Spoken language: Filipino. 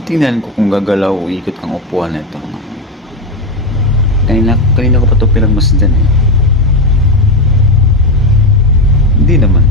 Tingnan ko kung gagalaw o ikot ang upuan na ito. Kanina ko pa ito pinagmasdan eh. Hindi naman.